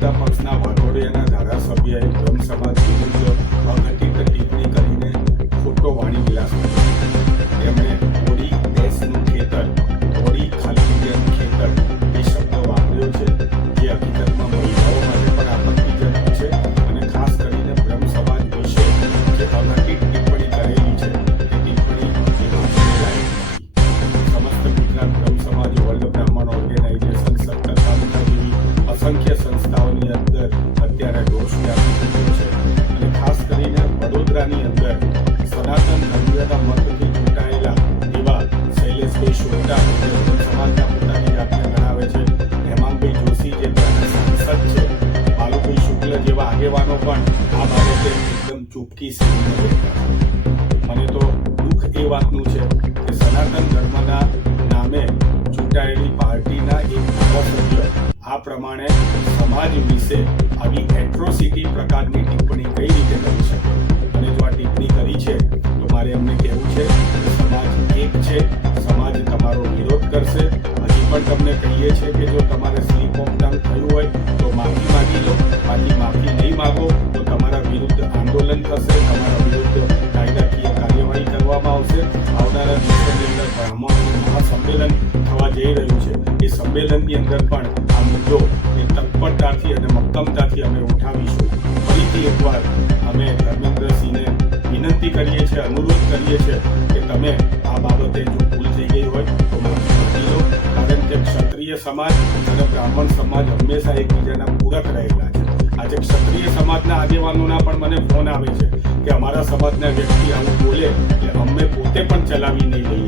જનતા પક્ષના વાઘોડિયાના ધારાસભ્યએ બ્રહ્મ સમાજ વિરુદ્ધ અઘટિત ટિપ્પણી કરીને ખોટો વાણી વિલાસ તેમણે થોડી દેશનું ખેતર, થોડી ખાલી ખેતર એ શબ્દ વાપર્યો છે, જે હકીકતમાં મહિલાઓ માટે પણ આપત્તિજનક છે અને ખાસ કરીને બ્રહ્મ સમાજ વિશે જે અઘટિત ટિપ્પણી કરેલી છે, એ ટિપ્પણી સમસ્ત ગુજરાત બ્રહ્મ સમાજ વર્લ્ડ બ્રાહ્મણ ઓર્ગેનાઇઝેશન જેવી અસંખ્ય સંસ્થાઓની સનાતન મતથી ચૂંટાયેલા એવા શૈલેષભાઈ શોટા સમાજના પોતાની જાતને ગણાવે છે. હેમાંગભાઈ જોશી જે સાંસદ છે, બાલુભાઈ શુક્લ જેવા આગેવાનો પણ આ બાબતે એકદમ ચૂપકી મને તો દુઃખ એ વાતનું છે કે સનાતન ધર્મના નામે ચૂંટાયેલી પાર્ટીના એક ધારાસભ્ય આ પ્રમાણે સમાજ વિશે આવી એટ્રોસિટી પ્રકારની ટિપ્પણી કઈ રીતે તમને કહીએ છીએ કે જો તમારે સ્લીપ ઓફ ટંગ થયું હોય, તો માફી માગી લો. બાકી માફી નહીં માગો, તો તમારા વિરુદ્ધ આંદોલન થશે, તમારા વિરુદ્ધ કાયદાકીય કાર્યવાહી કરવામાં આવશે. આવનારા દિવસોની અંદર બ્રાહ્મણોનું મહાસંમેલન થવા જઈ રહ્યું છે. એ સંમેલનની અંદર પણ આ મુદ્દો એ તત્પરતાથી અને મક્કમતાથી અમે ઉઠાવીશું. ફરીથી એકવાર અમે ધર્મેન્દ્રસિંહને વિનંતી કરીએ છીએ, અનુરોધ કરીએ છીએ કે તમે આ બાબતે જો ભૂલ થઈ ક્ષત્રિય સમાજ અને બ્રાહ્મણ સમાજ હંમેશા એકબીજાના પૂરક રહેલા છે. આજે ક્ષત્રિય સમાજના આગેવાનોના પણ મને ફોન આવે છે કે અમારા સમાજના વ્યક્તિ આવું બોલે કે અમે પોતે પણ ચલાવી નહીં લઈએ.